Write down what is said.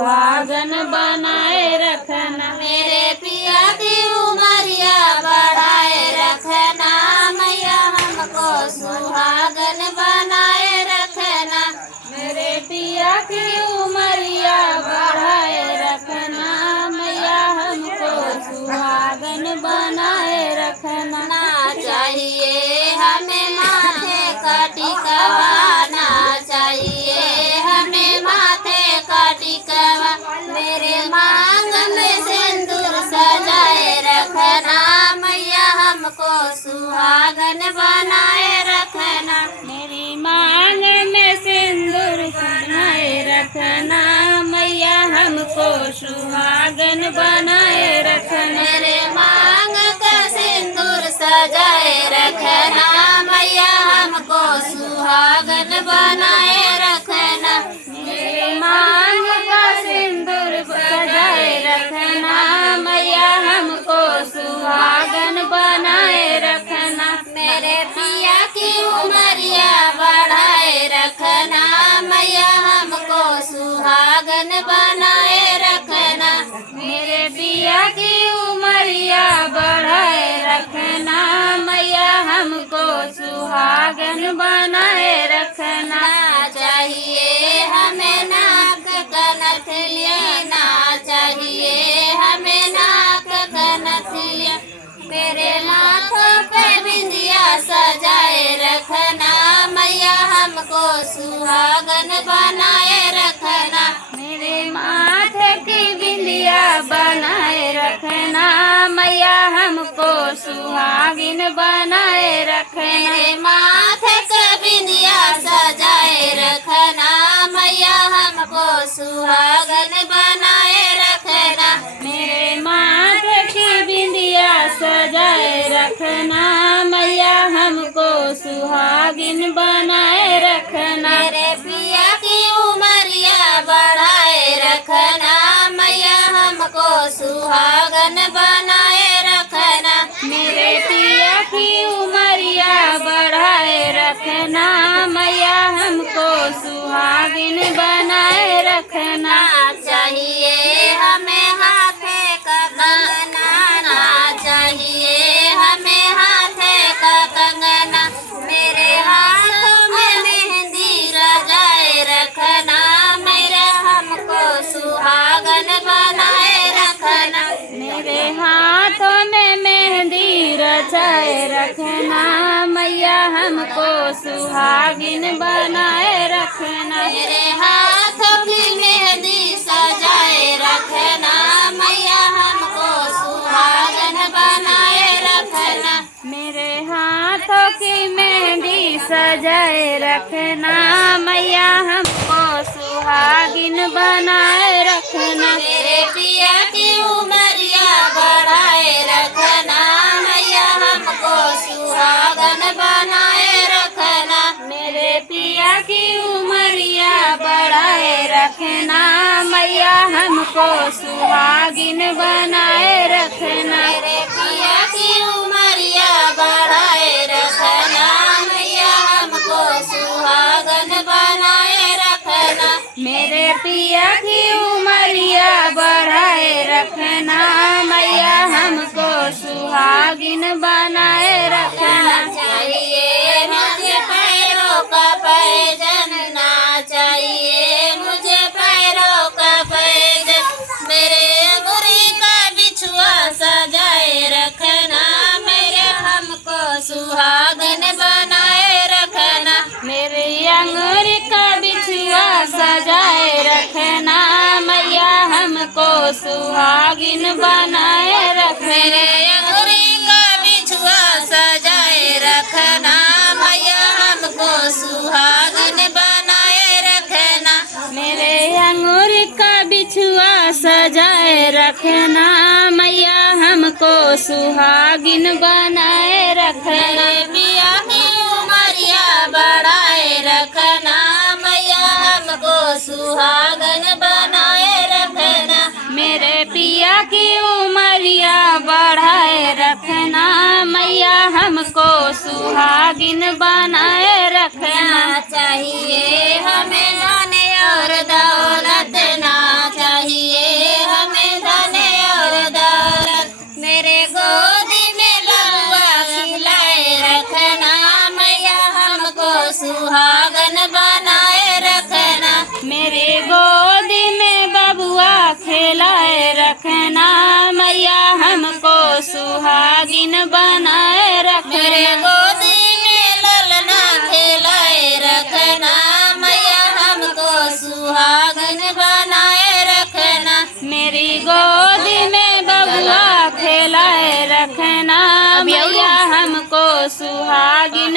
सुहागन बनाए रखना। मेरे पिया की उमरिया बढ़ाए रखना मैया हमको सुहागन बनाए रखना। मेरे पिया की उमरिया बढ़ाए रखना मैया हमको सुहागन बनाए रखना। ना चाहिए हमें माथे का टिकवा, ना चाहिए हमें माथे का टिकवा। मेरे मांग में सिंदूर सजाए रखना मैया हमको सुहागन बनाए रखना। मेरी मांग में सिंदूर सजाए रखना मैया हमको सुहागन बनाए रखना। मेरे मांग का सिंदूर सजाए रखना मैया हमको सुहागन बनाए रखना। मेरे मांग का सिंदूर सजाए रखना मैया हमको सुहागन बनाए रखना। मेरे पिया की उमरिया बढ़ाए रखना मैया हमको सुहागन बनाए रखना। मेरे पिया की उमरिया बढ़ाए रखना मैया हमको सुहागन बनाए रखना। ना चाहिए हमें नाक का नथलिया, ना चाहिए हमें नाक का नथलिया। मेरे माथों पे बिंदिया सजाए रखना मैया हमको सुहागन बनाए रखना। मेरे माथे की बिंदिया बनाए रखना मैया हमको सुहागिन बनाए रखना। मेरे माथे के बिंदिया सजाए रखना मैया हमको सुहागन बनाए रखना। मेरे माथे की बिंदिया सजाए रखना मैया हमको सुहागिन बनाए रखना। मेरे पिया की उमरिया बढ़ाए रखना मैया हमको सुहागन बनाए रखना। मेरे पिया की उमरिया बढ़ाए रखना मैया हमको सुहागिन बनाए रखना। ना चाहिए हमें हाथे का कंगना, ना चाहिए हमें हाथे का कंगना। मेरे हाथों में मेहंदी रचाए रखना मेरा हमको सुहागन बनाए रखना। मेरे हाथों में मेहंदी रचाए रखना मैया हमको सुहागिन बनाए रखना। मेरे हाथों की मेहंदी सजाए रखना मैया हमको सुहागन बनाए रखना। मेरे हाथों की मेहंदी सजाए रखना मैया हमको सुहागिन बनाए रखना। मेरे पिया की उमरिया बढ़ाए रखना मैया हमको सुहागन बनाए रखना। मेरे पिया की उमरिया बढ़ाए रखना मैया हमको सुहागिन बनाए रखना। मेरे पिया की उमरिया बढ़ाए रखना मैया हमको सुहागन बनाए रखना। मेरे पिया की उमरिया बढ़ाए रखना मैया हमको सुहागिन बनाए रखना। चाहिए मुझे पैरों का पैजन, ना चाहिए मुझे पैरों का पैजन। मेरे अंगूरी का बिछुआ सजाए रखना मेरे हमको सुहागन बनाए रखना। मेरे अंगूरी का बिछुआ सजाए रखना मैया हमको सुहागिन बनाए रखना। मेरे अंगूरी का बिछुआ सजाए रखना मैया हमको सुहागन बनाए रखना। मेरे अंगूरी का बिछुआ सजाए रखना मैया हमको सुहागिन बनाए रखना। मेरे पिया की उमरिया बढ़ाए रखना मैया हमको सुहागन बनाए रखना। मेरे पिया की उमरिया बढ़ाए रखना मैया हमको सुहागिन बनाए रखना। चाहिए हमें धन और दौलत, ना चाहिए सुहागिन बनाए मेरे रखना। गोदी में ललना खिलाए रखना मैया हमको सुहागन बनाए रखना। मेरी गोदी में बबुआ खिलाए रखना मैया हमको सुहागिन